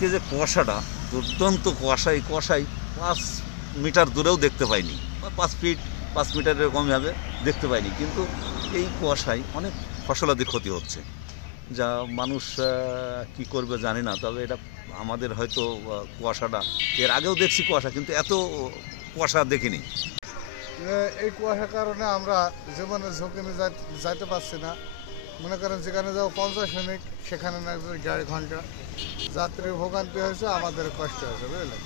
আজকে যে কুয়াশাটা, দুর্দান্ত কুয়াশা, এই কুয়াশায় 5 মিটার দূরেও দেখতে পাইনি, বা 5 ফিট 5 মিটার এরকমই হবে, দেখতে পাইনি। কিন্তু এই কুয়াশায় অনেক ফসলাদি ক্ষতি হচ্ছে, যা মানুষ কি করবে জানি না। তবে এটা আমাদের হয়তো কুয়াশাটা, এর আগেও দেখছি কুয়াশা, কিন্তু এত কুয়াশা দেখিনি। এই কুয়াশার কারণে আমরা জীবনের ঝুঁকি নিয়ে যাইতে পারছি না। মনে করেন যেখানে যাও 50 মিনিট, সেখানে না 1.5 ঘন্টা। যাত্রী ভোগান্তি হয়েছে, আমাদের কষ্ট হয়েছে, বুঝলেন।